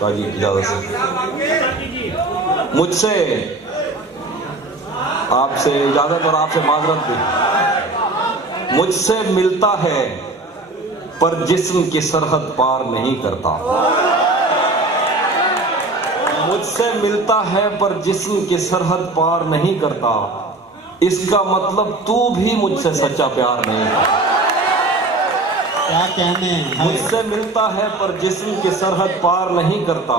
ताजी इजाजत से मुझसे आपसे इजाजत और आपसे माजरत भी। मुझसे मिलता है पर जिस्म की सरहद पार नहीं करता। मुझसे मिलता है पर जिस्म की सरहद पार नहीं करता। इसका मतलब तू भी मुझसे सच्चा प्यार नहीं करता। क्या कहने हैं? मुझसे मिलता है पर जिस्म की सरहद पार नहीं करता।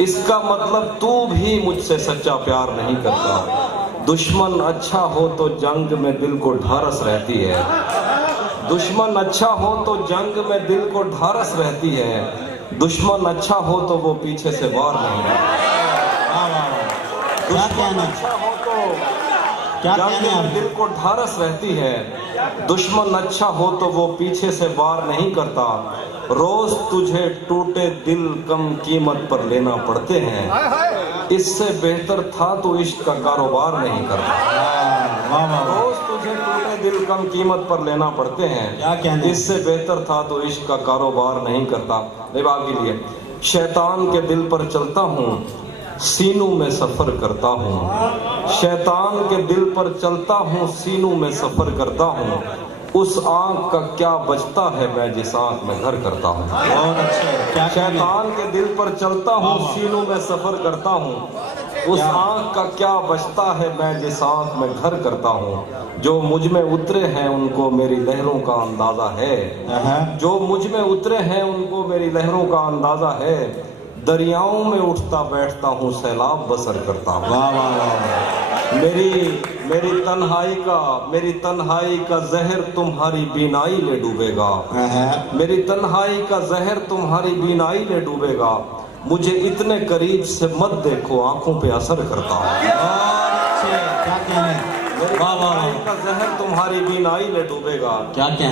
इसका मतलब तू भी मुझसे सच्चा प्यार नहीं करता। दुश्मन अच्छा हो तो जंग में दिल को ढारस रहती है। दुश्मन अच्छा हो तो जंग में दिल को ढारस रहती है। दुश्मन अच्छा हो तो वो पीछे से वार नहीं करता। दुश्मन अच्छा हो तो जंग में दिल को ढारस रहती है। दुश्मन अच्छा हो तो वो पीछे से वार नहीं करता। रोज तुझे टूटे दिल कम कीमत पर लेना पड़ते हैं। इससे बेहतर था तो इश्क का कारोबार नहीं करता। रोज तुझे टूटे दिल कम कीमत पर लेना पड़ते हैं। इससे बेहतर था तो इश्क का कारोबार नहीं करता। निभा के लिए शैतान के दिल पर चलता हूँ, सीनों में सफर करता हूँ। शैतान के दिल पर चलता हूँ, सीनों में सफर करता हूँ। उस आँख का क्या बचता है मैं जिस आँख में घर करता हूँ। शैतान के दिल पर चलता हूँ, सीनों में सफर करता हूँ। उस आँख का क्या बचता है मैं जिस आँख में घर करता हूँ। जो मुझ में उतरे हैं उनको मेरी लहरों का अंदाजा है। जो मुझ में उतरे हैं उनको मेरी लहरों का अंदाजा है। दरियाओं में उठता बैठता हूँ, सैलाब बसर करता हूँ। मेरी तन्हाई का जहर तुम्हारी बीनाई ले डूबेगा। मेरी तन्हाई का जहर तुम्हारी बीनाई ले डूबेगा। मुझे इतने करीब से मत देखो, आंखों पे असर करता हूँ। मेरी तन्हाई का जहर तुम्हारी बीनाई ले डूबेगा।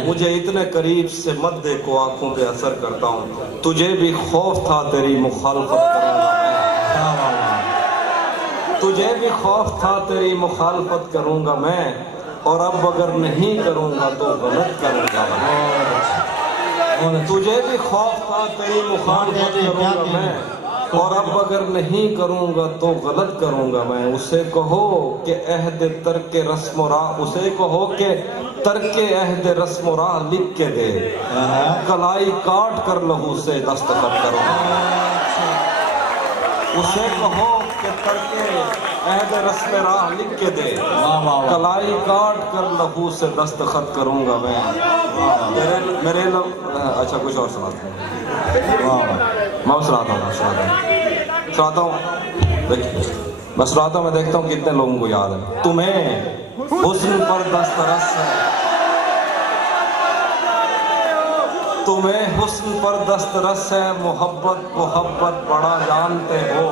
मुझे इतने करीब से मत देखो, आंखों पे असर करता हूँ। तुझे भी खौफ था तेरी मुखालफत करूंगा मैं। तुझे भी खौफ था तेरी मुखालफत करूंगा मैं। और अब अगर नहीं करूंगा तो गलत करूंगा मैं। तुझे भी खौफ था तेरी मुखालफत करूंगा मैं। और अब अगर नहीं करूंगा तो गलत करूंगा मैं। उसे कहो कि अहद तर्क रस्म राह, उसे कहो कि तर्क अहद रस्म राह लिख के दे। कलाई काट कर लहू से दस्तखत करूंगा। उसे कहो कि तर्क अहद रस्म राह लिख के दे। कलाई काट कर लहू से दस्तखत करूंगा मैं। मेरे अच्छा कुछ और सुनाता हूँ। मैं सुनाता हूँ मैं सुनाता हूँ। मैं देखता हूँ कितने लोगों को याद है। तुम्हें हुस्न पर दस्तरस है। तुम्हें हुस्न पर दस्तरस है। मोहब्बत बड़ा जानते हो।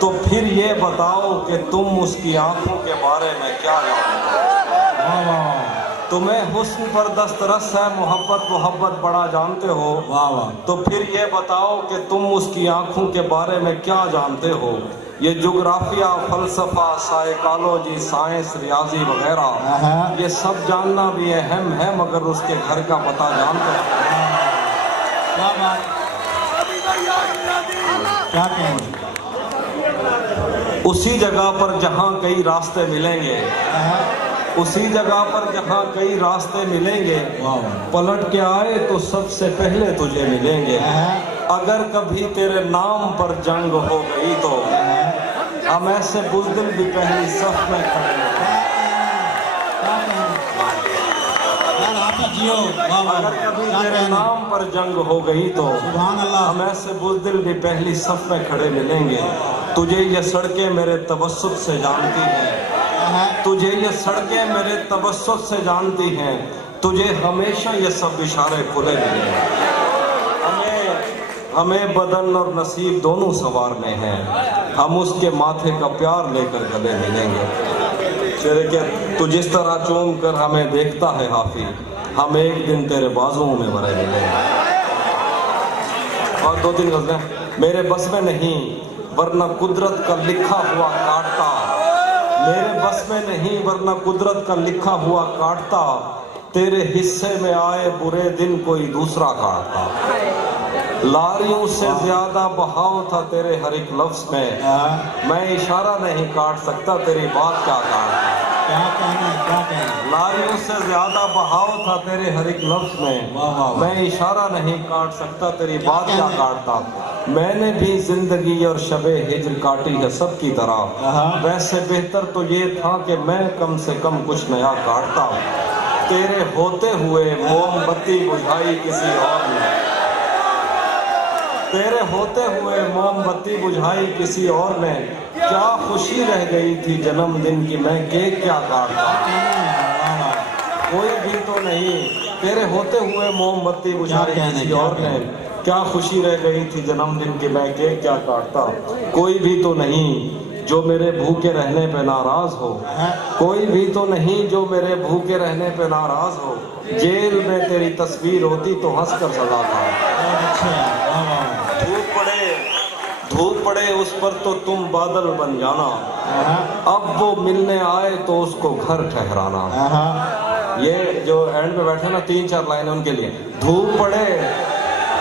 तो फिर ये बताओ कि तुम उसकी आंखों के बारे में क्या जानते हो। तुम्हें हुस्न पर दस्तरस है। मोहब्बत बड़ा जानते हो। तो फिर ये बताओ कि तुम उसकी आंखों के बारे में क्या जानते हो। ये जोग्राफिया, फलसफा, साइकोलॉजी, साइंस, रियाजी वगैरह ये सब जानना भी अहम है, मगर उसके घर का पता जानते हो। क्या कहें? उसी जगह पर जहाँ कई रास्ते मिलेंगे, उसी जगह पर जहाँ कई रास्ते मिलेंगे, पलट के आए तो सबसे पहले तुझे मिलेंगे। अगर कभी तेरे नाम पर जंग हो गई तो हम ऐसे बुज़दिल भी पहली सफ में खड़े हैं। अगर कभी तेरे नाम पर जंग हो गई तो हम ऐसे बुज़दिल भी पहली सफ में खड़े मिलेंगे। तुझे ये सड़कें मेरे तवस्सुत से जानती हैं। तुझे ये सड़कें मेरे तवस्सुत से जानती हैं। तुझे हमेशा ये सब इशारे खुले मिलेंगे। हमें बदन और नसीब दोनों संवारने हैं। हम उसके माथे का प्यार लेकर गले मिलेंगे। चेहरे के तू जिस तरह चूम कर हमें देखता है हाफी, हम एक दिन तेरे बाजुओं में भरे मिलेंगे। और 2-3 गज़लें। मेरे बस में नहीं वरना कुदरत का लिखा हुआ काटता। मेरे बस में नहीं वरना कुदरत का लिखा हुआ काटता। तेरे हिस्से में आए बुरे दिन कोई दूसरा काटता। लारियों से ज्यादा बहाव था तेरे हर एक लफ्ज में, मैं इशारा नहीं काट सकता तेरी बात क्या काटता। क्या कहना है, क्या कहना है? लारियों से ज्यादा बहाव था तेरे हर एक लफ्ज में, वाह, वाह, वाह। मैं इशारा नहीं काट सकता तेरी क्या बात क्या कहना है? काटता। मैंने भी जिंदगी और शबे हिज्र काटी है सबकी तरह, वैसे बेहतर तो ये था कि मैं कम से कम कुछ नया काटता। तेरे होते हुए मोमबत्ती बुझाई किसी और ने, तेरे होते हुए मोमबत्ती बुझाई किसी और ने, क्या खुशी रह गई थी जन्मदिन की मैं केक क्या काटता। कोई भी तो नहीं, तेरे होते हुए मोमबत्ती बुझाई किसी और ने, क्या खुशी रह गई थी जन्मदिन की मैं केक क्या काटता। कोई भी तो नहीं जो मेरे भूखे रहने पे नाराज हो, कोई भी तो नहीं जो मेरे भूखे रहने पे नाराज हो। जेल में तेरी तस्वीर होती तो हंस कर सजा था। धूप पड़े उस पर तो तुम बादल बन जाना, अब वो मिलने आए तो उसको घर ठहराना। ये जो एंड में बैठे ना 3-4 लाइन उनके लिए, धूप पड़े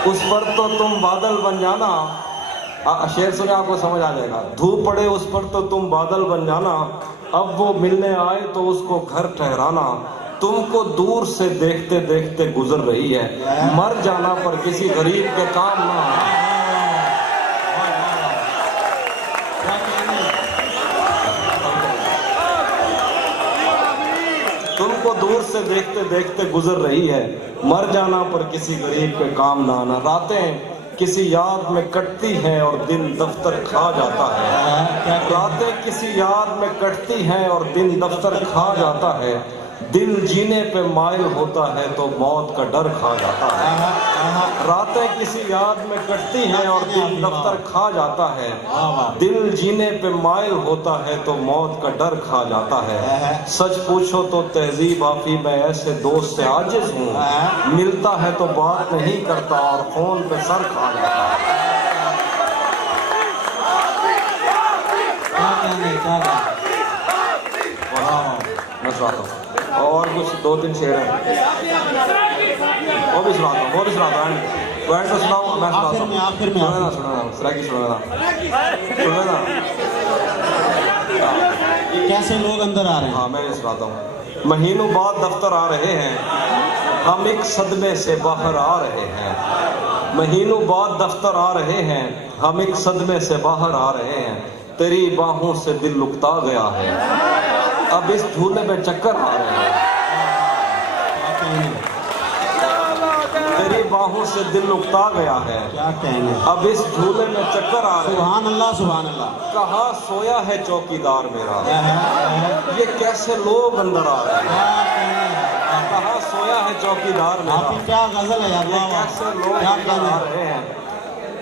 उस पर तो तुम बादल बन जाना। शेर सुने आपको समझ आ जाएगा। धूप पड़े उस पर तो तुम बादल बन जाना, अब वो मिलने आए तो उसको घर ठहराना। तुमको दूर से देखते देखते गुजर रही है, मर जाना पर किसी गरीब के काम ना आना। तुमको दूर से देखते देखते गुजर रही है, मर जाना पर किसी गरीब के काम ना आना। रातें किसी याद में कटती हैं और दिन दफ्तर खा जाता है, रातें किसी याद में कटती हैं और दिन दफ्तर खा जाता है। दिल जीने पे माइल होता है तो मौत का डर खा जाता है। रातें किसी याद में कटती हैं और दिन दफ्तर खा जाता है। दिल जीने पे माइल होता है तो मौत का डर खा जाता है। सच पूछो तो तहजीब आफी मैं ऐसे दोस्त से आजिज हूँ, मिलता है तो बात नहीं करता और फोन पे सर खा जाता है। और कुछ 2-3 शेर हैं, वो भी सुनाता हूँ, वो भी सुनाता हूँ। बैठ तो सुनाऊँ, मैं सुनाता हूँ। सुना कैसे लोग अंदर आ रहे हैं। हाँ मैं सुनाता हूँ। महीनों बाद दफ्तर आ रहे हैं, हम एक सदमे से बाहर आ रहे हैं। महीनों बाद दफ्तर आ रहे हैं, हम एक सदमे से बाहर आ रहे हैं। तेरी बाहों से दिल लुकता गया है, अब इस झूले में चक्कर आ रहे हैं। तेरी बाहों से दिल उकता गया है, क्या कहने, अब इस झूले में चक्कर आ रहे हैं। सुभान अल्लाह, सुभान अल्लाह। कहाँ सोया है चौकीदार मेरा, ये कैसे लोग अंदर आ रहे हैं। कहाँ सोया है चौकीदार मेरा, क्या गजल है यार, ये कैसे लोग अंदर आ रहे हैं।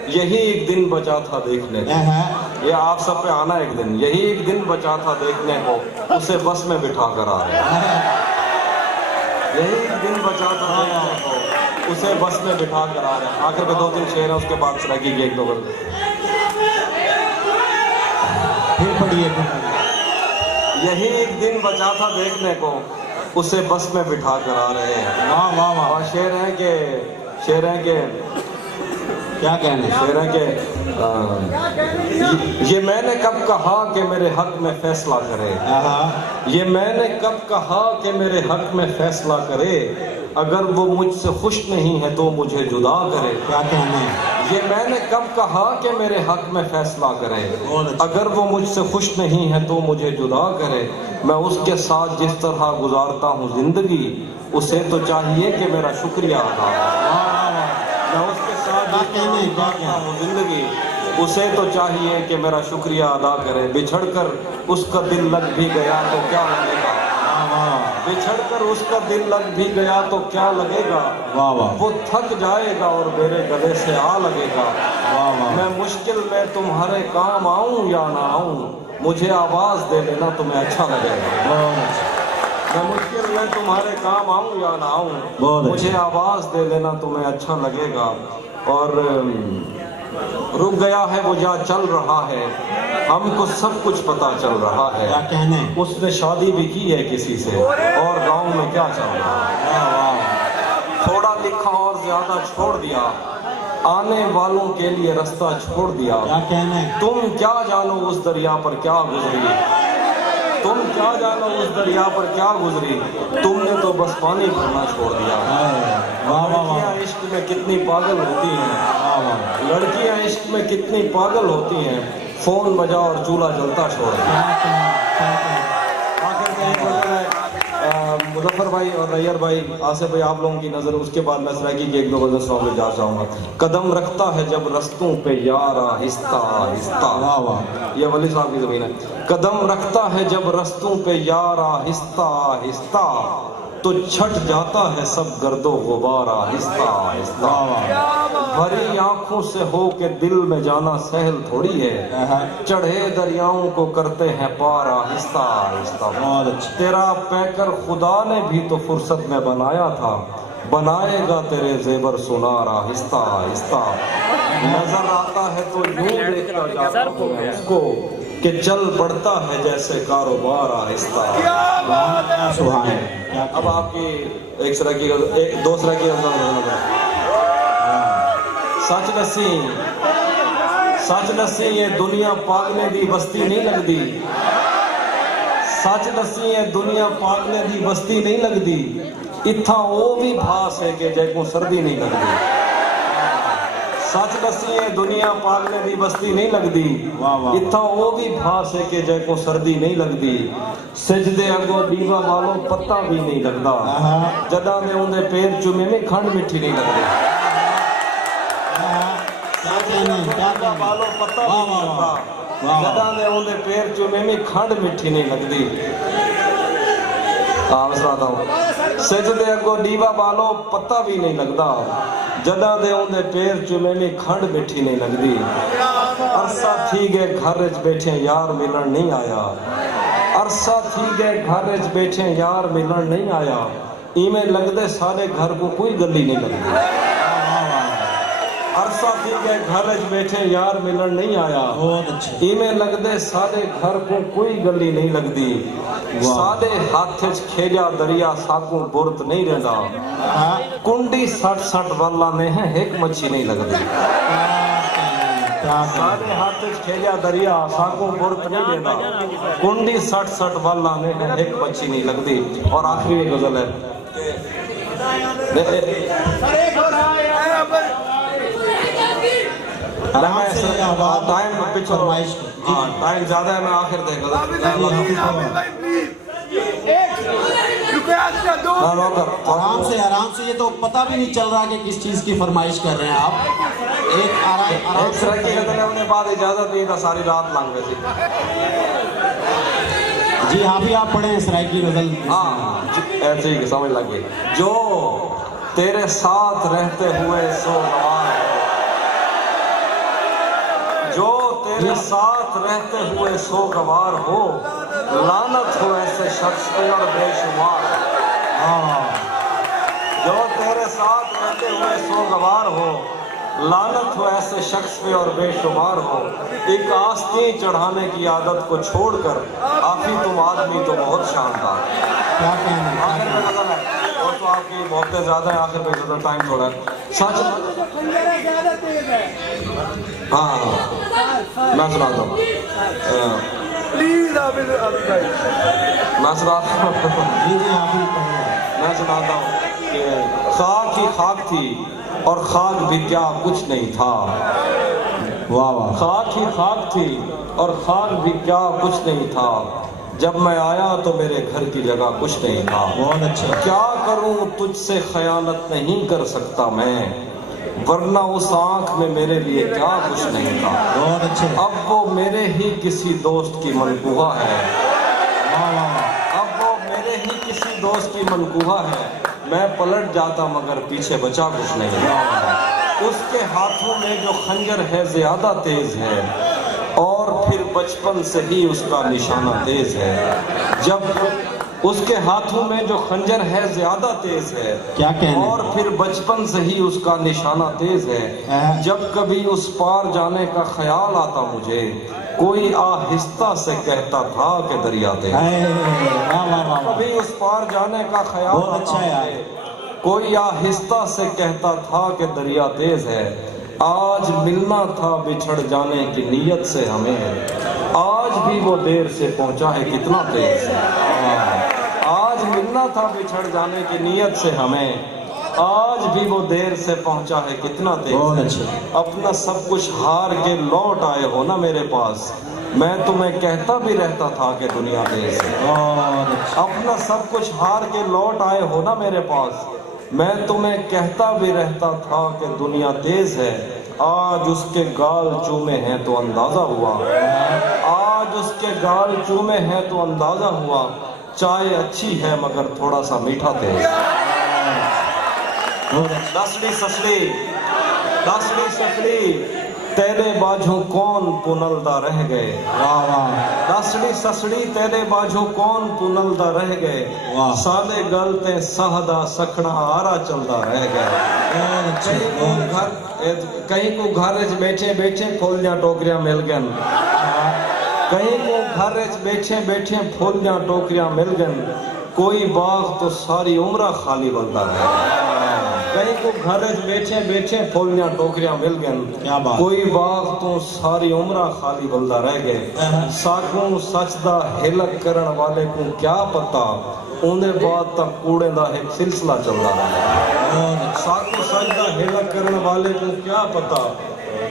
यही एक दिन बचा था देखने को, ये आप सब पे आना एक दिन। यही एक दिन बचा था देखने को, उसे बस में बिठा कर आ रहे हैं। यही एक दिन बचा था देखने को, उसे बस में बिठा कर आ रहे हैं। आखिर में 2-3 शेर है, उसके बाद सुना कीजिए 1-2 बार। फिर पढ़िए। यही एक दिन बचा था देखने को, उसे बस में बिठा कर आ रहे हैं। वाह वाह वाह। और शेर है के क्या कहने, शेर है कि ये मैंने कब कहा कि मेरे हक में फैसला करे, ये मैंने कब कहा कि मेरे हक में फैसला करे। अगर वो मुझसे खुश नहीं है तो मुझे जुदा करे। क्या कहने, ये मैंने कब कहा कि मेरे हक में फैसला करे। अगर वो मुझसे खुश नहीं है तो मुझे जुदा करे। मैं उसके साथ जिस तरह गुजारता हूँ जिंदगी, उसे तो चाहिए कि मेरा शुक्रिया अदा करे। मैं उसके साथ गुजारता हूँ जिंदगी, उसे तो चाहिए कि मेरा शुक्रिया अदा करे। बिछड़कर उसका दिल लग भी गया तो क्या लगेगा, बिछड़कर उसका दिल लग भी गया तो क्या लगेगा। वो थक जाएगा और मेरे गले से आ लगेगा। मैं मुश्किल में तुम्हारे काम आऊं या ना आऊं, मुझे आवाज दे देना तुम्हें अच्छा लगेगा। मैं मुश्किल में तुम्हारे काम आऊं या ना आऊं, मुझे आवाज दे देना तुम्हें अच्छा लगेगा। और रुक गया है वो जा चल रहा है, हमको सब कुछ पता चल रहा है। क्या कहने, उसने शादी भी की है किसी से, और गांव में क्या चल रहा है। थोड़ा लिखा और ज्यादा छोड़ दिया, आने वालों के लिए रास्ता छोड़ दिया। क्या कहना है? तुम क्या जानो उस दरिया पर क्या गुजरी, तुम क्या जानो उस दरिया पर क्या गुजरी, तुमने तो बस पानी भरना छोड़ दिया। वाह वाह वाह लड़कियां इश्क में कितनी पागल होती हैं, वाह वाह। लड़कियां इश्क में कितनी पागल होती हैं, फोन बजा और चूल्हा जलता छोड़ दिया। आखिर में एक वजह है, मुजफ्फर भाई और रैयर भाई, आसिफ भाई, आप लोगों की नज़र, उसके बाद मैं सराकी की एक दो गज़ल सुना के जा चाहूँगा। कदम रखता है जब रस्तों पे यार आहिस्ता आहिस्ता, वाह वाह। ये वली साहब की ज़मीन है। कदम रखता है जब रस्तों पे यार आहिस्ता आहिस्ता, तो छट जाता है सब गर्दो गुबार आहिस्ता आहिस्ता। भरी आंखों से हो के दिल में जाना सहल थोड़ी है, चढ़े दरियाओं को करते हैं पार आहिस्ता आहिस्ता। बहुत अच्छा। तेरा पैकर खुदा ने भी तो फुर्सत में बनाया था, बनाएगा तेरे जेवर सुनार आहिस्ता आहिस्ता। नजर आता है तो यूं देखता जाता हूं मैं उसको, कि चल पड़ता है जैसे कारोबार आहिस्ता। सुभान अल्लाह। अब आपकी एक तरह की दो तरह की सच नसी ये दुनिया पागने दी बस्ती नहीं लगदी, सच नसी ये दुनिया पागने दी बस्ती नहीं लगदी, इत्था वो भी भास है कि जैको सर्दी नहीं लगदी। सच दसी है दुनिया पागने दी बस्ती नहीं लगदी, इत्था वो भी भास है कि जैको सर्दी नहीं लगदी। सिजदे अगो दीवा वालों पत्ता भी नहीं लगदा, जदा दे उंदे पैर चुमे में खंड मिठी नहीं लगदी। वालों पत्ता भी नहीं लगदा, जदा दे उंदे पैर चुमे में खंड मिठी नहीं लगदी। सिजदे अगो दीवा वालों पत्ता भी नहीं लगदा, जदा दे उंदे पैर चुमे में खंड मिठी नहीं लगदी। अरसा थी गए घर च बैठे यार मिलन नहीं आया, अरसा थी गए घर च बैठे यार मिलन नहीं आया, इमें लगदे सारे घर को कोई गली नहीं लगदी। अरसा थी गए घर च बैठे यार मिलन नहीं आया, इमें लगदे सारे घर को कोई गली नहीं लगदी। सादे हाथ च खेलिया दरिया साकू बुरत नहीं रहंदा, कुंडी सट सट वाला ने है एक मच्छी नहीं लगदी। सादे हाथ च खेलिया दरिया साकू बुरत नहीं रहंदा, कुंडी सट सट वाला ने है एक मच्छी नहीं लगदी। और आखिरी गजल है, टाइम पिछो, टाइम ज्यादा है, मैं आखिर देगा आराम से। ये तो पता भी नहीं चल रहा कि किस चीज की फरमाइश कर रहे हैं आप। एक आराम से बाद इजाजत दी था, सारी रात लंघ गई। जी हाँ भी आप पढ़े सराय की गजल। हाँ ऐसे ही समझ लग गई। जो तेरे साथ रहते हुए सो गवार, जो तेरे साथ रहते हुए सो गवार हो, लानत हो ऐसे शख्स पे और बेशुमार। जो तेरे साथ रहते हुए सो गवार हो, लानत हो ऐसे शख्स पे और बेशुमार हो। एक आस्तीन चढ़ाने की आदत को छोड़कर आखिर तुम आदमी तो बहुत शानदार। क्या कहना है? आखिर में गजल है, और तो आपकी बहुते ज्यादा है, आखिर में गजल टाइम थोड़ा है। सच हाँ मैं सुनाता हूँ, मैं सुनाता हूँ कि खाक ही खाक थी और खाक भी क्या कुछ नहीं था। वाह वाह। खाक ही खाक थी और खाक भी क्या कुछ नहीं था, जब मैं आया तो मेरे घर की जगह कुछ नहीं था। बहुत अच्छा। क्या करूं तुझसे खयानत नहीं कर सकता मैं, वरना उस आंख में मेरे लिए क्या कुछ नहीं था। बहुत अच्छे। अब वो मेरे ही किसी दोस्त की मनकूहा है, अब वो मेरे ही किसी दोस्त की मनकूहा है, मैं पलट जाता मगर पीछे बचा कुछ नहीं। उसके हाथों में जो खंजर है ज्यादा तेज है, और फिर बचपन से ही उसका निशाना तेज है। जब उसके हाथों में जो खंजर है ज्यादा तेज है, क्या कहने? और फिर बचपन से ही उसका निशाना तेज है। जब कभी उस पार जाने का ख्याल आता मुझे, कोई आहिस्ता से कहता था कि दरिया तेज है। कभी उस पार जाने का ख्याल आता मुझे, कोई आहिस्ता से कहता था कि दरिया तेज है। आज मिलना था बिछड़ जाने की नीयत से हमें, आज भी वो देर से पहुंचा है कितना देर से। आज मिलना था बिछड़ जाने की नीयत से हमें, आज भी वो देर से पहुंचा है कितना देर से। अपना सब कुछ हार के लौट आए हो ना मेरे पास, मैं तुम्हें कहता भी रहता था कि दुनिया तेज है। अपना सब कुछ हार के लौट आए हो ना मेरे पास, मैं तुम्हें कहता भी रहता था कि दुनिया तेज है। आज उसके गाल चूमे हैं तो अंदाजा हुआ, आज उसके गाल चूमे हैं तो अंदाजा हुआ, चाय अच्छी है मगर थोड़ा सा मीठा तेज। दसड़ी ससड़ी दसड़ी ससड़ी तेरे बाजू कौन पुनलदा रह गए। वाह वाह। दसड़ी ससड़ी तेरे बाजू कौन पुनलदा रह गए, साले गलते सहदा सखना आरा चलदा रह गए। कहीं को घर बैठे बैठे फूलियां टोकरियां मिल गन, कहीं को घर बैठे बैठे फूलियां टोकरियां मिल गन, कोई बाग तो सारी उम्र खाली बनता रहे। कहीं को घर बैठे बैठे फूलियां टोकरियां मिल गन, कोई बाग तो सारी उम्र खाली बनता रह गए। सागू सच दा हिलक करन वाले को क्या पता, उन्हें बाद तक कूड़े दा एक सिलसिला चलता रहा। सागू सच दा हिलक करन वाले को क्या पता,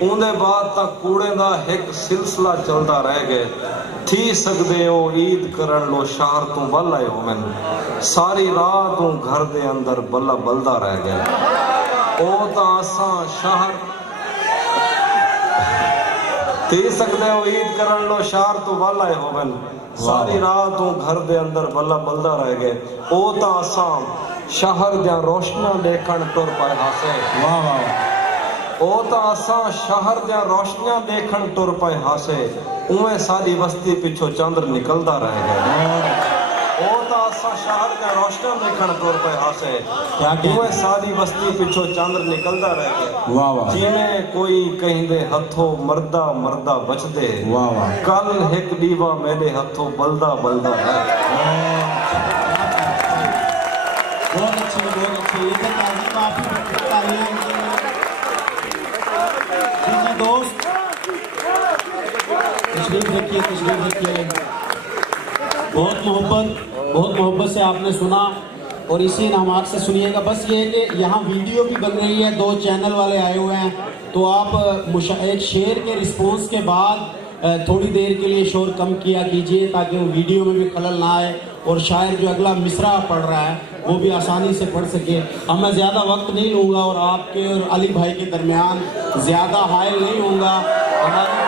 उन्हें बाद तक कूड़े दा एक सिलसिला चलता रह गए। थी सकदे हो ईद करन लो शहर तू बल आए हो मैन, सारी रात तू घर दे अंदर बल्ला बलदा रह गया। ओ ता असा शहर थी सकदे हो ईद करन लो शहर तू बल आए हो मैन, सारी रात तू घर दे अंदर बल्ला बलदा रह गए। ओ ता असा शहर दियां रोशनियां देखण तुर पाए हासे। वाह वाह। ओ ता असा शहर दियां रोशनियां देखण तुर पाए हासे, उवें सारी बस्ती पिछो चंद्र निकलदा रह गया। ओ ता असा शहर दियां रोशनियां देखण तुर पाए हासे, उवें सारी बस्ती पिछो चंद्र निकलदा रह गया। वाह वाह। जिवें कोई कहिंदे हथों मरदा मरदा बचदे, वाह वाह। कल एक दीवा मेरे हथों बलदा बलदा है। बहुत अच्छे बहुत अच्छे। ये तो काफी दोस्त तशरीफ रखिए तशरीफ रखिए। बहुत मोहब्बत से आपने सुना और इसी नमाज से सुनिएगा। बस ये है कि यहाँ वीडियो भी बन रही है, 2 चैनल वाले आए हुए हैं, तो आप एक शेर के रिस्पॉन्स के बाद थोड़ी देर के लिए शोर कम किया कीजिए ताकि वो वीडियो में भी खलल ना आए और शायर जो अगला मिसरा पढ़ रहा है वो भी आसानी से पढ़ सके। अब मैं ज़्यादा वक्त नहीं लूँगा और आपके और अली भाई के दरमियान ज़्यादा हायल नहीं होऊंगा। हमारी